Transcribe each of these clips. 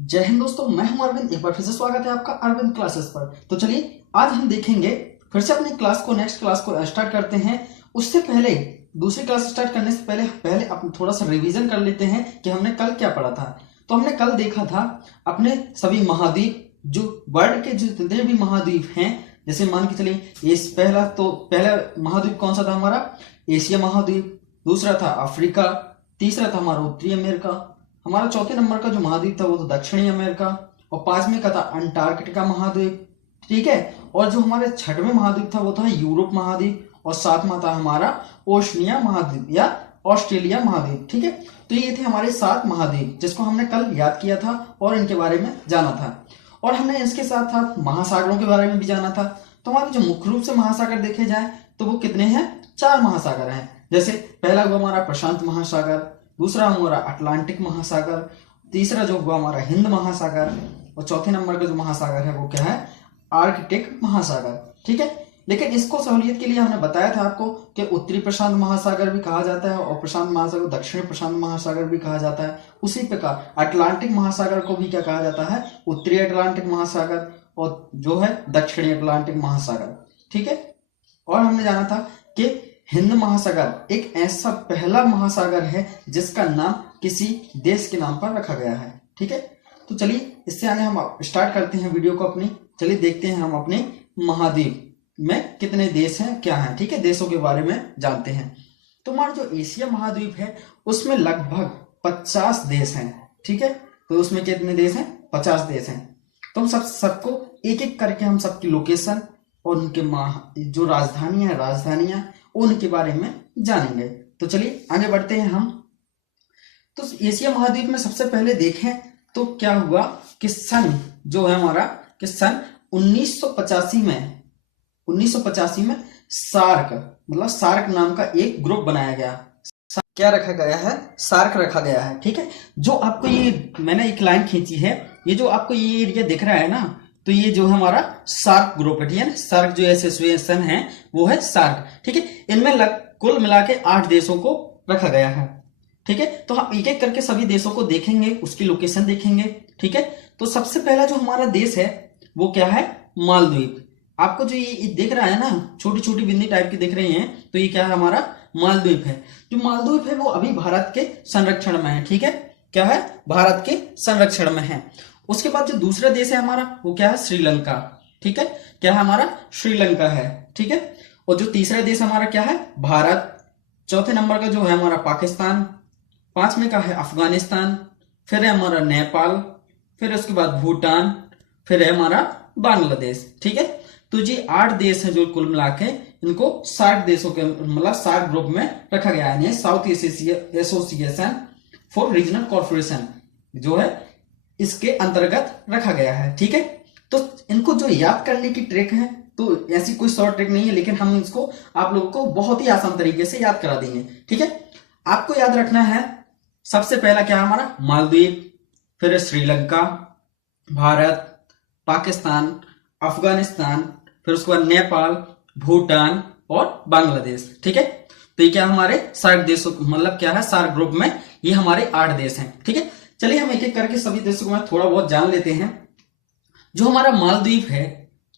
जय हिंद दोस्तों, मैं हूं अरविंद। एक बार फिर से स्वागत है आपका अरविंद क्लासेस पर। तो चलिए आज हम देखेंगे फिर से अपनी क्लास को, नेक्स्ट क्लास को स्टार्ट करते हैं। उससे पहले दूसरी क्लास स्टार्ट करने से पहले अपन थोड़ा सा रिवीजन कर लेते हैं कि हमने कल क्या पढ़ा था। तो हमने कल देखा था अपने सभी महाद्वीप, जो वर्ल्ड के जितने भी महाद्वीप हैं, जैसे मान के चलिए ये पहला महाद्वीप कौन सा था हमारा, एशिया महाद्वीप। दूसरा था अफ्रीका। तीसरा था हमारा उत्तरी अमेरिका। हमारा चौथे नंबर का जो महाद्वीप था वो तो दक्षिणी अमेरिका। और पांचवें का था अंटार्कटिका महाद्वीप। ठीक है। और जो हमारे छठवें महाद्वीप था वो था यूरोप महाद्वीप। और सातवां था हमारा ओशनिया महाद्वीप या ऑस्ट्रेलिया महाद्वीप। ठीक है। तो ये थे हमारे 7 महाद्वीप जिसको हमने कल याद किया था और इनके बारे में जाना था। और हमने इसके साथ साथ महासागरों के बारे में भी जाना था। तो हमारे जो मुख्य रूप से महासागर देखे जाए तो वो कितने हैं, 4 महासागर हैं। जैसे पहला हुआ हमारा प्रशांत महासागर, दूसरा हमारा अटलांटिक महासागर, तीसरा जो हुआ हमारा हिंद महासागर, और चौथे नंबर का जो महासागर है वो क्या है, आर्कटिक महासागर। ठीक है। लेकिन इसको सहूलियत के लिए हमने बताया था आपको कि उत्तरी प्रशांत महासागर भी कहा जाता है और प्रशांत महासागर दक्षिणी प्रशांत महासागर भी कहा जाता है। उसी प्रकार अटलांटिक महासागर को भी क्या कहा जाता है, उत्तरी अटलांटिक महासागर और जो है दक्षिणी अटलांटिक महासागर। ठीक है। और हमने जाना था कि हिंद महासागर एक ऐसा पहला महासागर है जिसका नाम किसी देश के नाम पर रखा गया है। ठीक है। तो चलिए इससे आगे हम स्टार्ट करते हैं वीडियो को अपनी। चलिए देखते हैं हम अपने महाद्वीप में कितने देश हैं, क्या हैं। ठीक है। देशों के बारे में जानते हैं। तो हमारा जो एशिया महाद्वीप है उसमें लगभग 50 देश हैं। ठीक है। तो उसमें कितने देश हैं, 50 देश हैं। तो हम सबको एक एक करके हम सबकी लोकेशन और उनके जो राजधानियां उनके बारे में जानेंगे। तो चलिए आगे बढ़ते हैं हम। तो एशिया महाद्वीप में सबसे पहले देखें तो क्या हुआ कि सन जो है हमारा कि सन 1985 में सार्क नाम का एक ग्रुप बनाया गया। क्या रखा गया है, सार्क रखा गया है। ठीक है। जो आपको ये मैंने एक लाइन खींची है, ये जो आपको ये एरिया दिख रहा है ना, तो ये जो है हमारा सार्क ग्रुप है। ठीक है। सार्क जो एसोसिएशन है वो है सार्क। ठीक है। इनमें कुल मिला के 8 देशों को रखा गया है। ठीक है। तो हम एक एक करके सभी देशों को देखेंगे, उसकी लोकेशन देखेंगे। ठीक है। तो सबसे पहला जो हमारा देश है वो क्या है, मालदीव। आपको जो ये दिख रहा है ना, छोटी छोटी बिंदी टाइप की दिख रही हैं, तो ये क्या है, हमारा मालदीव है। जो मालदीव है वो अभी भारत के संरक्षण में है। ठीक है। क्या है, भारत के संरक्षण में है। उसके बाद जो दूसरा देश है हमारा वो क्या है, श्रीलंका। ठीक है। क्या है, हमारा श्रीलंका है। ठीक है। और जो तीसरा देश हमारा क्या है, भारत। चौथे नंबर का जो है हमारा पाकिस्तान। पांचवें का है अफगानिस्तान। फिर है हमारा नेपाल। फिर उसके बाद भूटान। फिर है हमारा बांग्लादेश। ठीक है। तो ये 8 देश है जो कुल मिला के इनको सार्क देशों के सार्क ग्रुप में रखा गया है। South association for regional corporation जो है इसके अंतर्गत रखा गया है। ठीक है। तो इनको जो याद करने की ट्रिक है, तो ऐसी कोई शॉर्ट ट्रिक नहीं है, लेकिन हम इसको आप लोगों को बहुत ही आसान तरीके से याद करा देंगे। ठीक है। आपको याद रखना है सबसे पहला क्या है हमारा, मालदीव, फिर श्रीलंका, भारत, पाकिस्तान, अफगानिस्तान, फिर उसके बाद नेपाल, भूटान और बांग्लादेश। ठीक है। तो ये क्या हमारे सार्क देशों क्या है, सार्क ग्रुप में ये हमारे 8 देश हैं। ठीक है। चलिए हम एक एक करके सभी देशों को थोड़ा बहुत जान लेते हैं। जो हमारा मालदीव है,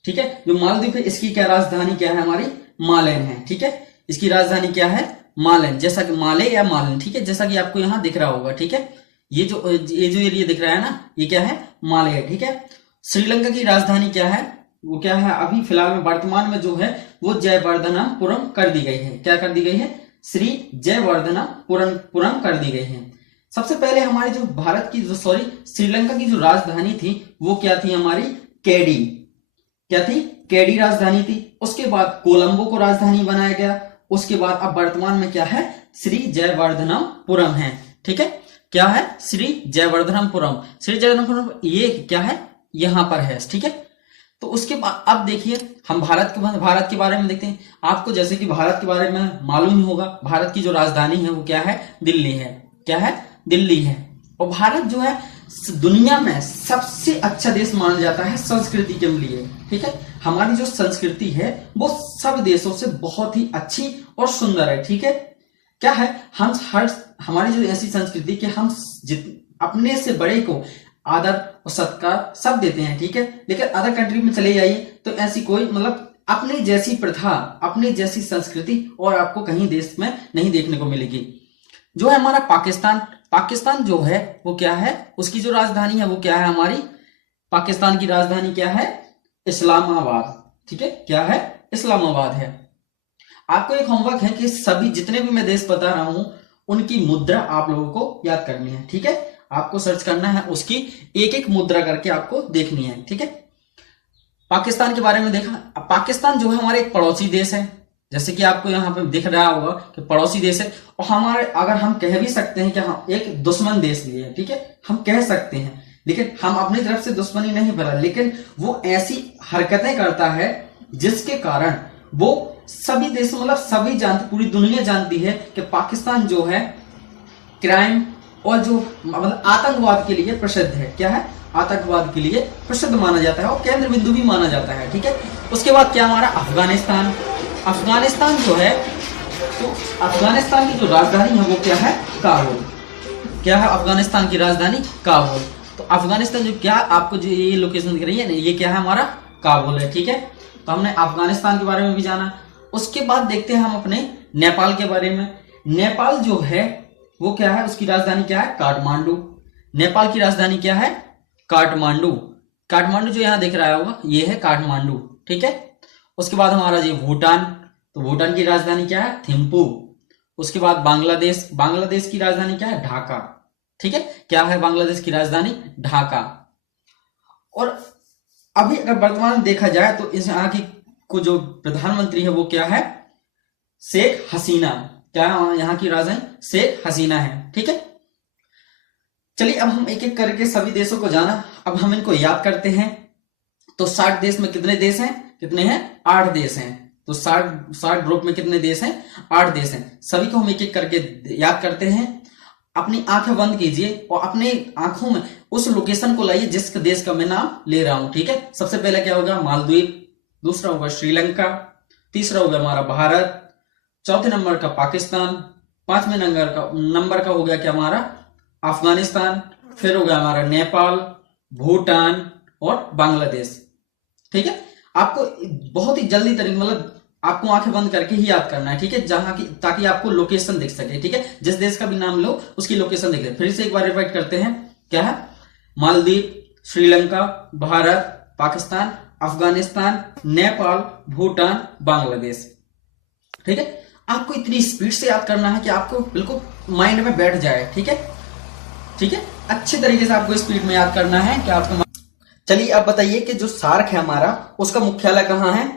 ठीक है, जो मालदीव है इसकी क्या राजधानी क्या है, हमारी मालेन है। ठीक है। इसकी राजधानी क्या है, मालेन, जैसा कि माले या मालेन। ठीक है। जैसा कि आपको यहां दिख रहा होगा। ठीक है। ये जो एरिया दिख रहा है ना, ये क्या है, माले है। ठीक है। श्रीलंका की राजधानी क्या है, वो क्या है, अभी फिलहाल में वर्तमान में जो है वो जयवर्धनपुरम कर दी गई है। क्या कर दी गई है, श्री जयवर्धनपुरम कर दी गई है। सबसे पहले हमारे जो भारत की श्रीलंका की जो राजधानी थी वो क्या थी, हमारी केडी। क्या थी, केडी राजधानी थी। उसके बाद कोलंबो को राजधानी बनाया गया। उसके बाद अब वर्तमान में क्या है, श्री जयवर्धनपुरम है। ठीक है। क्या है, श्री जयवर्धनपुरम। श्री जयवर्धनपुरम ये क्या है, यहां पर है। ठीक है। तो उसके बाद अब देखिए हम भारत के बारे में देखते हैं। आपको जैसे कि भारत के बारे में मालूम ही होगा, भारत की जो राजधानी है वो क्या है, दिल्ली है। क्या है, दिल्ली है। और भारत जो है दुनिया में सबसे अच्छा देश माना जाता है संस्कृति के लिए। ठीक है। हमारी जो संस्कृति है वो सब देशों से बहुत ही अच्छी और सुंदर है। ठीक है। क्या है, हमारी जो ऐसी संस्कृति कि हम अपने से बड़े को आदर और सत्कार सब देते हैं, ठीक है। लेकिन अदर कंट्री में चले जाइए तो ऐसी कोई मतलब अपनी जैसी प्रथा, अपनी जैसी संस्कृति और आपको कहीं देश में नहीं देखने को मिलेगी। जो है हमारा पाकिस्तान, पाकिस्तान जो है वो क्या है, उसकी जो राजधानी है वो क्या है, हमारी पाकिस्तान की राजधानी क्या है, इस्लामाबाद, ठीक है, क्या है, इस्लामाबाद है। आपको एक होमवर्क है कि सभी जितने भी मैं देश बता रहा हूं उनकी मुद्रा आप लोगों को याद करनी है, ठीक है। आपको सर्च करना है, उसकी एक एक मुद्रा करके आपको देखनी है, ठीक है। पाकिस्तान के बारे में देखा, पाकिस्तान जो है हमारे एक पड़ोसी देश है, जैसे कि आपको यहाँ पे दिख रहा होगा कि पड़ोसी देश है। और हमारे अगर हम कह भी सकते हैं कि हम एक दुश्मन देश भी है, ठीक है, हम कह सकते हैं, लेकिन हम अपनी तरफ से दुश्मनी नहीं फैला, लेकिन वो ऐसी हरकतें करता है जिसके कारण वो सभी देशों मतलब सभी जानती, पूरी दुनिया जानती है कि पाकिस्तान जो है क्राइम और जो मतलब आतंकवाद के लिए प्रसिद्ध है। क्या है, आतंकवाद के लिए प्रसिद्ध माना जाता है और केंद्र बिंदु भी माना जाता है, ठीक है। उसके बाद क्या हमारा अफगानिस्तान, अफगानिस्तान जो है तो अफगानिस्तान की जो राजधानी है वो क्या है, काबुल। क्या है अफगानिस्तान की राजधानी, काबुल। तो अफगानिस्तान जो क्या आपको जो ये लोकेशन दिख रही है ना, ये क्या है, हमारा काबुल है, ठीक है। तो हमने अफगानिस्तान के बारे में भी जाना। उसके बाद देखते हैं हम अपने नेपाल के बारे में। नेपाल जो है वो क्या है, उसकी राजधानी क्या है, काठमांडू। नेपाल की राजधानी क्या है, काठमांडू। काठमांडू जो यहां दिख रहा होगा ये है काठमांडू, ठीक है। उसके बाद हमारा जी भूटान, तो भूटान की राजधानी क्या है, थिम्पू। उसके बाद बांग्लादेश, बांग्लादेश की राजधानी क्या है, ढाका, ठीक है। क्या है बांग्लादेश की राजधानी, ढाका। और अभी अगर वर्तमान देखा जाए तो इस यहाँ की को जो प्रधानमंत्री है वो क्या है, शेख हसीना। क्या है यहाँ की राजधानी, शेख हसीना है, ठीक है। चलिए अब हम एक एक करके सभी देशों को जाना, अब हम इनको याद करते हैं। तो 60 देश में कितने देश हैं, कितने हैं, 8 देश हैं। तो 60 ग्रुप में कितने देश हैं, 8 देश हैं। सभी को हम एक एक करके याद करते हैं। अपनी आंखें बंद कीजिए और अपने आंखों में उस लोकेशन को लाइए जिस देश का मैं नाम ले रहा हूं, ठीक है। सबसे पहले क्या होगा, मालदीव। दूसरा होगा श्रीलंका। तीसरा होगा हमारा भारत। चौथे नंबर का पाकिस्तान। पांचवें नंबर का हो गया क्या हमारा अफगानिस्तान। फिर होगा हमारा नेपाल, भूटान और बांग्लादेश, ठीक है। आपको बहुत ही जल्दी तरीके मतलब आपको आंखें बंद करके ही याद करना है, ठीक है, जहां की ताकि आपको लोकेशन दिख सके, ठीक है। जिस देश का भी नाम लो उसकी लोकेशन दिख ले। फिर से एक बार रिपीट करते हैं, क्या है, मालदीव, श्रीलंका, भारत, पाकिस्तान, अफगानिस्तान, नेपाल, भूटान, बांग्लादेश, ठीक है। आपको इतनी स्पीड से याद करना है कि आपको बिल्कुल माइंड में बैठ जाए, ठीक है, ठीक है। अच्छे तरीके से आपको स्पीड में याद करना है कि आपको। चलिए अब बताइए कि जो सार्क है हमारा उसका मुख्यालय कहाँ है,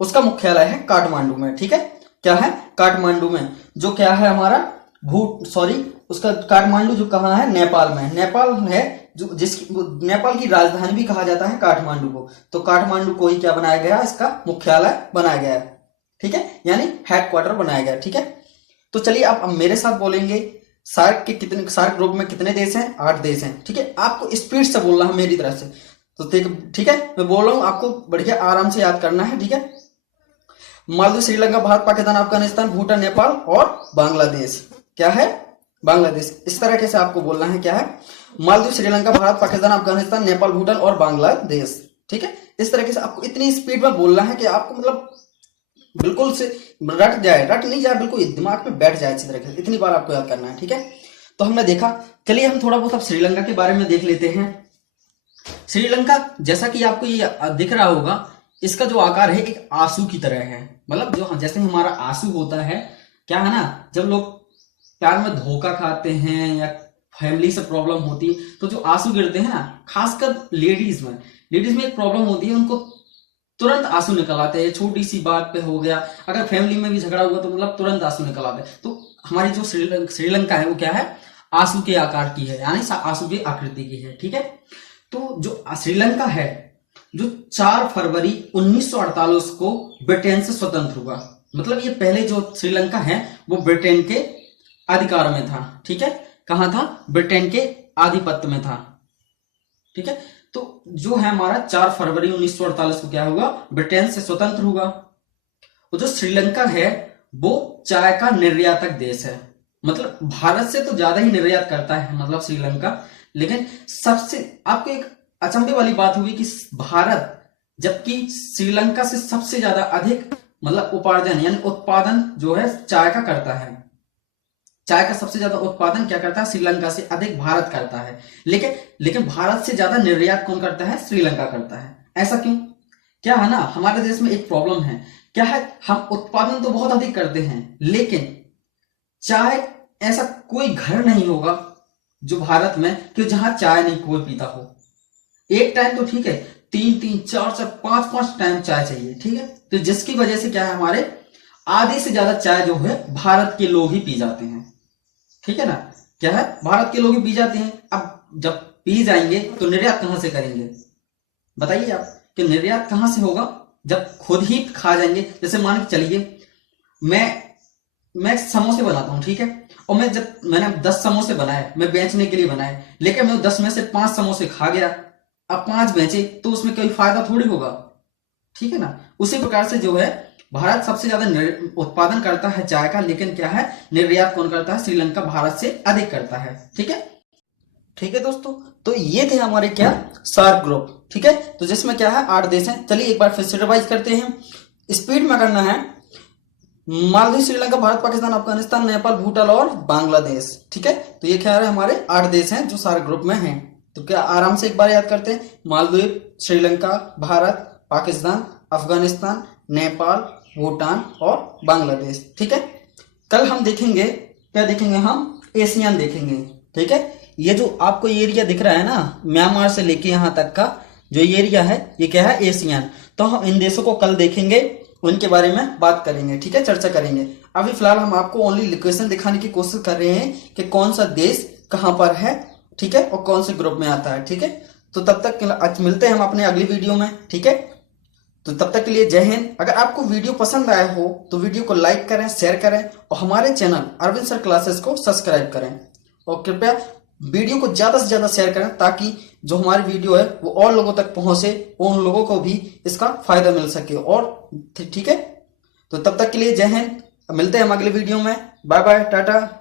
उसका मुख्यालय है काठमांडू में, ठीक है। क्या है, काठमांडू में। जो क्या है हमारा उसका काठमांडू जो कहाँ है, नेपाल में। नेपाल है जो जिसकी नेपाल की राजधानी भी कहा जाता है काठमांडू को। तो काठमांडू को ही क्या बनाया गया, इसका मुख्यालय बनाया गया है, ठीक है, यानी हेडक्वार्टर बनाया गया, ठीक है। तो चलिए अब मेरे साथ बोलेंगे, सार्क ग्रुप में कितने देश हैं, 8 देश हैं, ठीक है। आपको स्पीड से बोलना है मेरी तरफ से, तो ठीक है, मैं बोल रहा हूं, आपको बढ़िया आराम से याद करना है, ठीक है। मालदीव, श्रीलंका, भारत, पाकिस्तान, अफगानिस्तान, भूटान, नेपाल और बांग्लादेश। क्या है, बांग्लादेश। इस तरह से आपको बोलना है, क्या है, मालदीव, श्रीलंका, भारत, पाकिस्तान, अफगानिस्तान, नेपाल, भूटान और बांग्लादेश, ठीक है। इस तरीके से आपको इतनी स्पीड में बोलना है कि आपको मतलब बिल्कुल से रट नहीं जाए, बिल्कुल दिमाग में बैठ जाए अच्छी तरीके से। इतनी बार आपको याद करना है, ठीक है। तो हमने देखा, चलिए हम थोड़ा बहुत अब श्रीलंका के बारे में देख लेते हैं। श्रीलंका जैसा कि आपको ये दिख रहा होगा, इसका जो आकार है एक आंसू की तरह है। मतलब जो जैसे हमारा आंसू होता है, क्या है ना, जब लोग प्यार में धोखा खाते हैं या फैमिली से प्रॉब्लम होती है तो जो आंसू गिरते हैं ना, खासकर लेडीज में एक प्रॉब्लम होती है, उनको तुरंत आंसू निकल आते हैं। छोटी सी बात पे हो गया, अगर फैमिली में भी झगड़ा हुआ तो मतलब तुरंत आंसू निकल आते हैं। तो हमारी जो श्रीलंका है वो क्या है, आंसू के आकार की है, यानी आंसू की आकृति की है, ठीक है। तो जो श्रीलंका है, जो 4 फरवरी 1948 को ब्रिटेन से स्वतंत्र हुआ। मतलब ये पहले जो श्रीलंका है वो ब्रिटेन के अधिकार में था, ठीक है। कहां था, ब्रिटेन के आधिपत्य में था, ठीक है। तो जो है हमारा 4 फरवरी 1948 को क्या हुआ, ब्रिटेन से स्वतंत्र हुआ। और जो श्रीलंका है वो चाय का निर्यातक देश है। मतलब भारत से तो ज्यादा ही निर्यात करता है मतलब श्रीलंका, लेकिन सबसे आपको एक अचंभे वाली बात होगी कि भारत जबकि श्रीलंका से सबसे ज्यादा अधिक मतलब उपार्जन यानी उत्पादन जो है चाय का करता है, चाय का सबसे ज्यादा उत्पादन क्या करता है श्रीलंका से अधिक भारत करता है, लेकिन भारत से ज्यादा निर्यात कौन करता है? श्रीलंका करता है। ऐसा क्यों? क्या है ना, हमारे देश में एक प्रॉब्लम है, क्या है, हम उत्पादन तो बहुत अधिक करते हैं लेकिन चाय ऐसा कोई घर नहीं होगा जो भारत में कि जहां चाय नहीं कोई पीता हो। एक टाइम तो ठीक है, 3-3 4-4 5-5 टाइम चाय चाहिए, ठीक है। तो जिसकी वजह से क्या है, हमारे आधे से ज्यादा चाय जो है भारत के लोग ही पी जाते हैं, ठीक है ना। क्या है, भारत के लोग ही पी जाते हैं। अब जब पी जाएंगे तो निर्यात कहां से करेंगे? बताइए आप कि निर्यात कहां से होगा जब खुद ही खा जाएंगे। जैसे मान के चलिए मैं समोसे बनाता हूं, ठीक है, और मैंने 10 समोसे बनाए, मैं बेचने के लिए बनाए, लेकिन मैं 10 में से 5 समोसे खा गया, अब 5 बेचे तो उसमें कोई फायदा थोड़ी होगा, ठीक है ना। उसी प्रकार से जो है भारत सबसे ज्यादा उत्पादन करता है चाय का, लेकिन क्या है, निर्यात कौन करता है? श्रीलंका भारत से अधिक करता है, ठीक है। ठीक है दोस्तों, तो ये थे हमारे क्या, सार्क ग्रुप, ठीक है। तो जिसमें क्या है 8 देश हैं। चलिए एक बार फिर से रिवाइज करते हैं, स्पीड में करना है। मालदीव, श्रीलंका, भारत, पाकिस्तान, अफगानिस्तान, नेपाल, भूटान और बांग्लादेश, ठीक है। तो ये क्या है, हमारे 8 देश हैं जो सार्क ग्रुप में हैं। तो क्या आराम से एक बार याद करते हैं, मालदीव, श्रीलंका, भारत, पाकिस्तान, अफगानिस्तान, नेपाल, भूटान और बांग्लादेश, ठीक है। कल हम देखेंगे, क्या देखेंगे हम, एशियन देखेंगे, ठीक है। ये जो आपको एरिया दिख रहा है ना, म्यांमार से लेके यहाँ तक का जो एरिया है, ये क्या है, एशियन। तो हम इन देशों को कल देखेंगे, उनके बारे में बात करेंगे, ठीक है, चर्चा करेंगे। अभी फिलहाल हम आपको ओनली लोकेशन दिखाने की कोशिश कर रहे हैं कि कौन सा देश कहां पर है, ठीक है, और कौन से ग्रुप में आता है, ठीक है। तो तब तक मिलते हैं हम अपने अगली वीडियो में, ठीक है। तो तब तक के लिए जय हिंद। अगर आपको वीडियो पसंद आया हो तो वीडियो को लाइक करें, शेयर करें और हमारे चैनल अरविंद सर क्लासेस को सब्सक्राइब करें, और कृपया वीडियो को ज्यादा से ज्यादा शेयर करें ताकि जो हमारी वीडियो है वो और लोगों तक पहुंचे, उन लोगों को भी इसका फायदा मिल सके। और ठीक है, तो तब तक के लिए जय हिंद, मिलते हैं हम अगले वीडियो में, बाय बाय, टाटा।